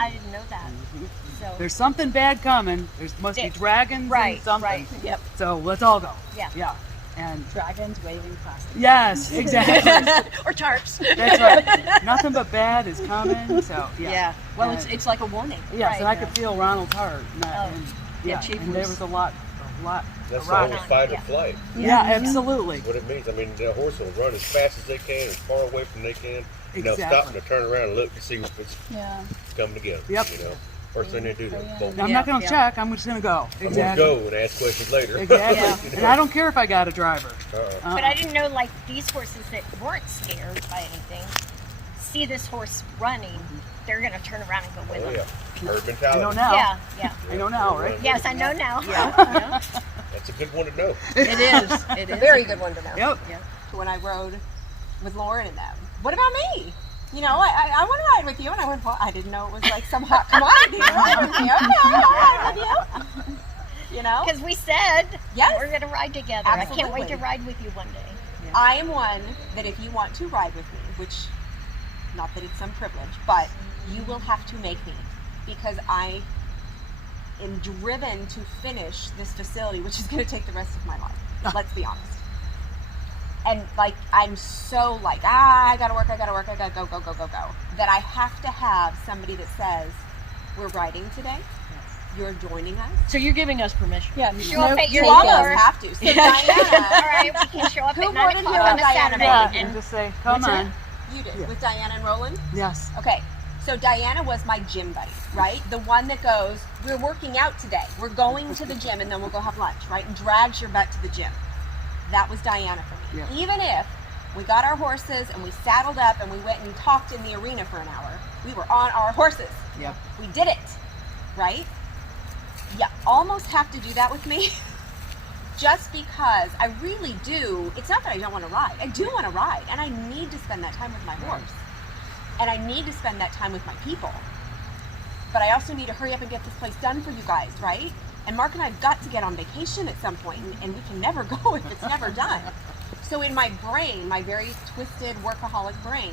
I didn't know that. So There's something bad coming. There must be dragons and something. Right. Yep. So let's all go. Yeah. Yeah. And Dragons waving plastic. yes, exactly. Or tarps. That's right. Nothing but bad is coming. So yeah. Well, And- it's like a warning. yes, right, and I could feel Ronald's heart. Chief and there was- was a lot That's around. the whole fight or Yeah. flight. Yeah, absolutely. What it means. I mean, the horse will run as fast as they can, as far away from they can. And they'll stop and they'll turn around and look to see if it's coming together. Yep. You know, first thing they do, they bolt. Now, I'm not going to check. I'm just going to go. I'm Exactly. gonna go and ask questions later. Exactly. You And know? I don't care if I got a driver. But I didn't know, like, these horses that weren't scared by anything, see this horse running, they're going to turn around and go with Oh him. yeah, herd mentality. I know now. Yeah. I know now, right? Yes, I know now. Yeah. That's a good one to know. It is. It is. A very good one to know. Yep. When I rode with Lauren and them. What about me? You know, I want to ride with you. And I went, well, I didn't know it was like some hot commodity to ride with you. Okay, I'll ride with you. You know? Because we said Yes. we're going to ride together. I can't wait Absolutely. to ride with you one day. I am one that if you want to ride with me, which, not that it's some privilege, but you will have to make me. Because I am driven to finish this facility, which is going to take the rest of my life. Let's be honest. And like, I'm so like, I gotta work, I gotta go, that I have to have somebody that says, we're riding today, you're joining us. So you're giving us permission. Yeah, Show up at your you almost door. have to. So All Diana, right, we can show up Who at 9 voted o'clock here on on a Diana Saturday. Yeah, Bailey? and just say, come on. you did, Yeah. with Diana and Roland. Yes. Okay, so Diana was my gym buddy, right? The one that goes, we're working out today, we're going to the gym, and then we'll go have lunch, right? And drags your butt to the gym. That was Diana for me. Yeah. Even if we got our horses and we saddled up and we went and talked in the arena for an hour, we were on our horses. Yep. We did it, right? You almost have to do that with me. Just because I really do, it's not that I don't want to ride. I do want to ride, and I need to spend that time with my horse. And I need to spend that time with my people. But I also need to hurry up and get this place done for you guys, right? And Mark and I have got to get on vacation at some point, and we can never go if it's never done. So in my brain, my very twisted workaholic brain,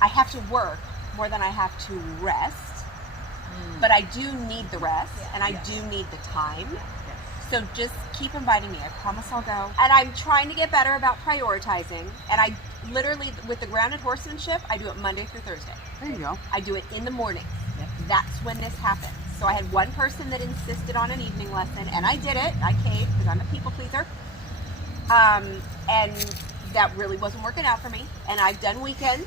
I have to work more than I have to rest. But I do need the rest, and I do need the time. So just keep inviting me. I promise I'll go. And I'm trying to get better about prioritizing. And I literally, with the grounded horsemanship, I do it Monday through Thursday. There you go. I do it in the morning. That's when this happens. So I had one person that insisted on an evening lesson, and I did it. I caved because I'm a people pleaser. And that really wasn't working out for me. And I've done weekends,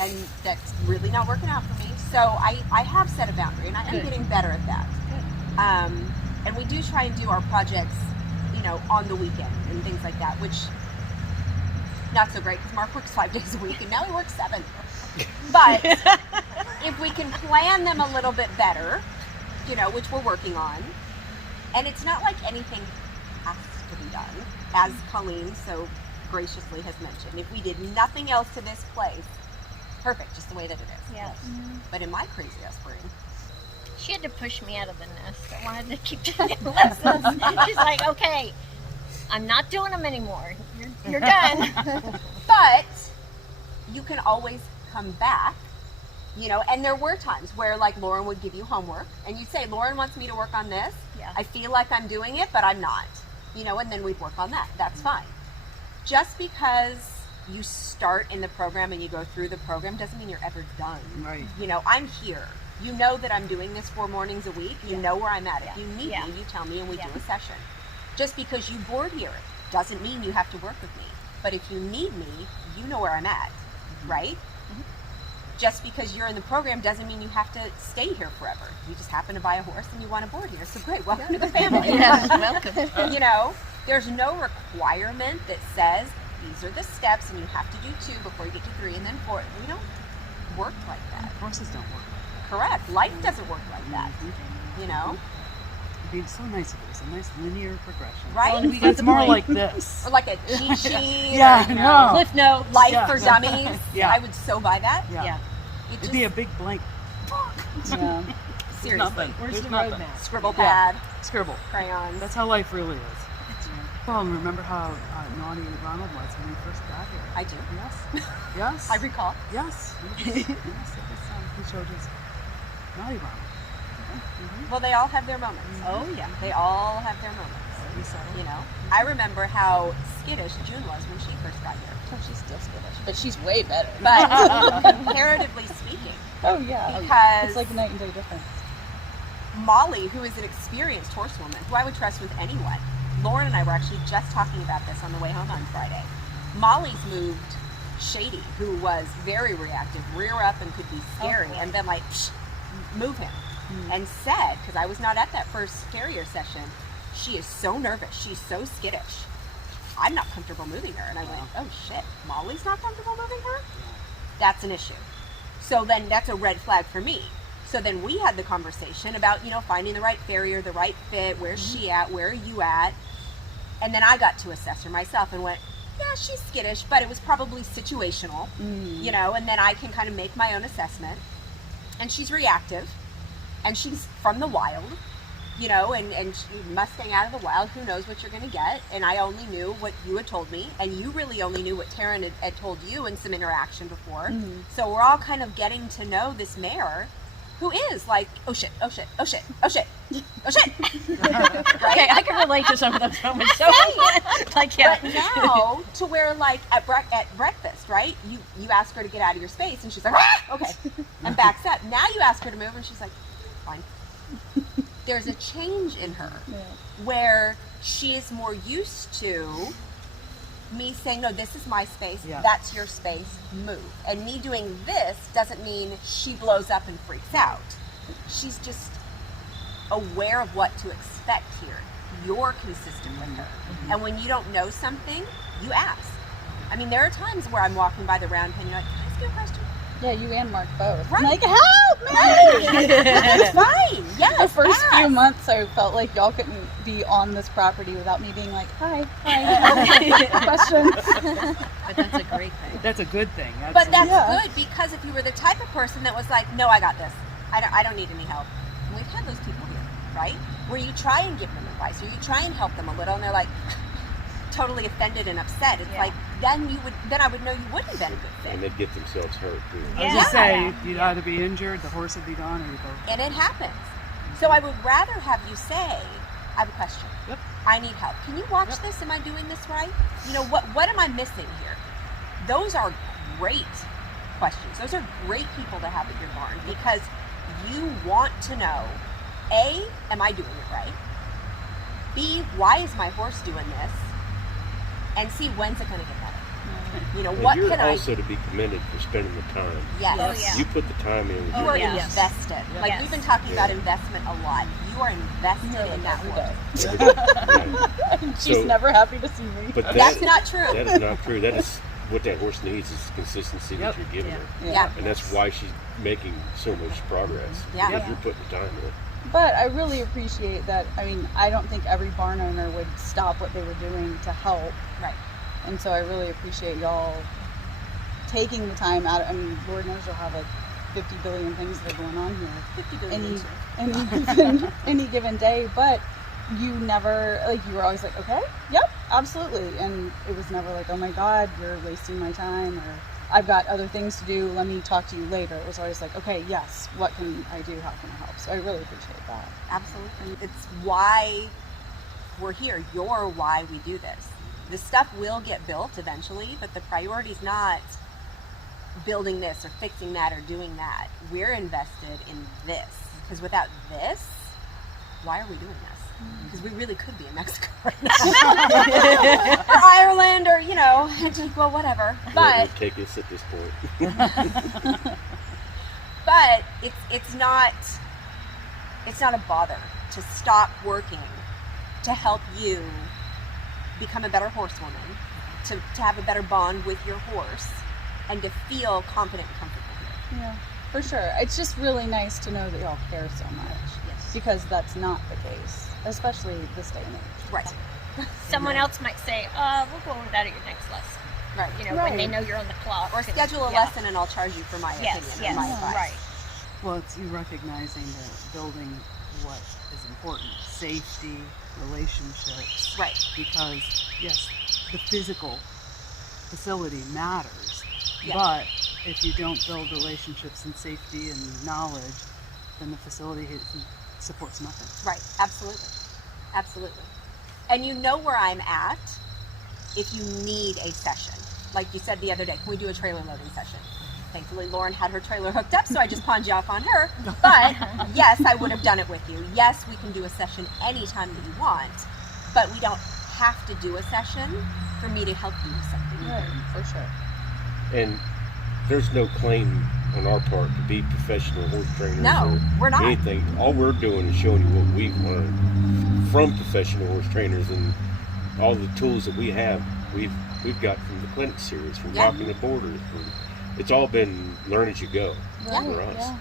and that's really not working out for me. So I have set a boundary, and I am getting better at that. And we do try and do our projects, you know, on the weekend and things like that, which not so great because Mark works 5 days a week and now he works 7. But if we can plan them a little bit better, you know, which we're working on, and it's not like anything has to be done, as Colleen so graciously has mentioned. If we did nothing else to this place, perfect, just the way that it is. Yes. But in my crazy ass brain, She had to push me out of the nest. I wanted to keep doing lessons. She's like, okay, I'm not doing them anymore. You're done. but you can always come back, you know, and there were times where like Lauren would give you homework and you'd say, Lauren wants me to work on this. Yeah. I feel like I'm doing it, but I'm not, you know, and then we'd work on that. That's fine. Just because you start in the program and you go through the program doesn't mean you're ever done. Right. You know, I'm here. You know that I'm doing this 4 mornings a week. You know where I'm at. If you need Yeah. me, you tell me and we do a session. Just because you board here doesn't mean you have to work with me. But if you need me, you know where I'm at, right? Just because you're in the program doesn't mean you have to stay here forever. You just happen to buy a horse and you want to board here. So great, welcome to the family. Welcome. You know, there's no requirement that says these are the steps and you have to do 2 before you get to 3 and then 4. We don't work like that. Horses don't work. Correct. Life doesn't work like that. You know? It'd be so nice if it was a nice linear progression. Right? Well, we But got it's the more point. like this. Or like a cheat sheet. Yeah, or, you no. know, Cliff note. Life Yeah. for dummies. Yeah. I would so buy that. Yeah. Yeah. It It'd just, be a big blank. Yeah. seriously. Nothing. Where's There's the nothing. roadmap? Scribble Yeah. pad, Scribble. crayons. That's how life really is. Well, and remember how naughty Ronald was when we first got here? I do. Yes. Yes. I recall. Yes. Yes. It was, he showed his Naughty Mom. Well, they all have their moments. Oh, yeah. They all have their moments. You know, I remember how skittish June was when she first got here. Oh, she's still skittish, but she's way better. But comparatively speaking, Oh yeah, because it's like a night and day difference. Molly, who is an experienced horsewoman, who I would trust with anyone. Lauren and I were actually just talking about this on the way home on Friday. Molly's moved Shady, who was very reactive, rear up and could be scary, and then like, psh, move him. And said, because I was not at that first farrier session, she is so nervous, she's so skittish. I'm not comfortable moving her. And I went, oh shit, Molly's not comfortable moving her? That's an issue. So then that's a red flag for me. So then we had the conversation about, you know, finding the right farrier, the right fit, where's she at, where are you at? And then I got to assess her myself and went, yeah, she's skittish, but it was probably situational, you know, and then I can kind of make my own assessment. And she's reactive, and she's from the wild, you know, and she, Mustang out of the wild, who knows what you're going to get. And I only knew what you had told me, and you really only knew what Taryn had told you in some interaction before. So we're all kind of getting to know this mare who is like, oh shit, oh shit, oh shit, oh shit, oh shit. Right? Okay, I can relate to some of those moments. So, like, yeah. But now, to where like at breakfast, right? You ask her to get out of your space, and she's like, ah! Okay, and backs up. Now you ask her to move, and she's like, fine. There's a change in her where she is more used to me saying, no, this is my space, that's your space, move. And me doing this doesn't mean she blows up and freaks out. She's just aware of what to expect here. You're consistent with her. And when you don't know something, you ask. I mean, there are times where I'm walking by the round pen, you're like, can I ask you a question? Yeah, you and Mark both. Right. I'm like, help me! It's fine. Yes, The first few ask. months, I felt like y'all couldn't be on this property without me being like, hi, questions. But that's a great thing. That's a good thing. But that's Yeah. good, because if you were the type of person that was like, no, I got this. I don't need any help. And we've had those people here, right? Where you try and give them advice, or you try and help them a little, and they're like totally offended and upset. It's like, then I would know you wouldn't have been a good fit. And they'd get themselves hurt too. I was just say, you'd either be injured, the horse would be gone, or you both. And it happens. So I would rather have you say, I have a question. Yep. I need help. Can you watch this? Am I doing this right? You know, what am I missing here? Those are great questions. Those are great people to have at your barn, because you want to know, A, am I doing it right? B, why is my horse doing this? And C, when's it going to get better? You know, And what you're can I... also to be commended for spending the time. Yes. Oh, yeah. You put the time in. You are yes. invested. Like, Yes. we've been talking about Yeah. investment a lot. You are invested in that Every horse. day. Right. She's So- never happy to see me. But That's not true. That is not true. That is what that horse needs, is consistency that you're giving her. Yeah. And that's why she's making so much progress. Yeah. Because you're putting the time in. But I really appreciate that. I mean, I don't think every barn owner would stop what they were doing to help. Right. And so I really appreciate y'all taking the time out. I mean, Lord knows you'll have like 50 billion things that are going on here 50 billion. any given day. But you never, like, you were always like, okay, yep, absolutely. And it was never like, oh my God, you're wasting my time, or I've got other things to do, let me talk to you later. It was always like, okay, yes, what can I do? How can I help? So I really appreciate that. Absolutely. It's why we're here. You're why we do this. The stuff will get built eventually, but the priority is not building this or fixing that or doing that. We're invested in this, because without this, why are we doing this? Because we really could be in Mexico right now. Or Ireland, or, you know, well, whatever. Where But would take us at this point? but it's not a bother to stop working to help you become a better horsewoman, to have a better bond with your horse, and to feel confident and comfortable here. Yeah, for sure. It's just really nice to know that y'all care so much. Yes. Because that's not the case, especially this day and age. Right. Someone else might say, we'll go over that at your next lesson. Right. You know, when they know you're on the clock. Or schedule a lesson and I'll charge you for my Yes, opinion yes, and my advice. right. Well, it's you recognizing that building what is important, safety, relationships. Right. Because, yes, the physical facility matters. Yes. But if you don't build relationships and safety and knowledge, then the facility supports nothing. Right, absolutely. Absolutely. And you know where I'm at if you need a session. Like you said the other day, can we do a trailer loading session? Thankfully, Lauren had her trailer hooked up, so I just pawned you off on her. But yes, I would have done it with you. Yes, we can do a session anytime that you want, but we don't have to do a session for me to help you with something. Right, for sure. And there's no claim on our part to be professional horse trainers. No, or we're not. anything. All we're doing is showing you what we've learned from professional horse trainers, and all the tools that we have, we've got from the clinic series, from Yeah. walking the borders. It's all been learn as you go for us. Yeah.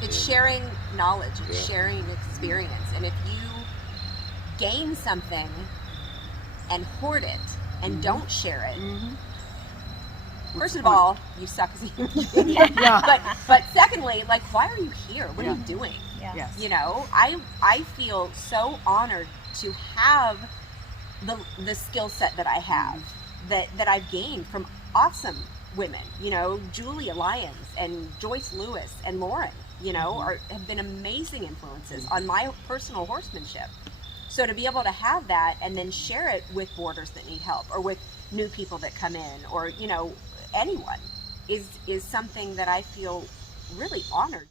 It's And- sharing knowledge, it's Yeah. sharing experience. And if you gain something and hoard it and don't share it, first of all, you suck as a human being. But secondly, like, why are you here? What are you doing? Yeah. Yes. You know, I feel so honored to have the skill set that I have, that I've gained from awesome women. You know, Julia Lyons and Joyce Lewis and Lauren, you know, have been amazing influences on my personal horsemanship. So to be able to have that and then share it with boarders that need help, or with new people that come in, or, you know, anyone, is something that I feel really honored.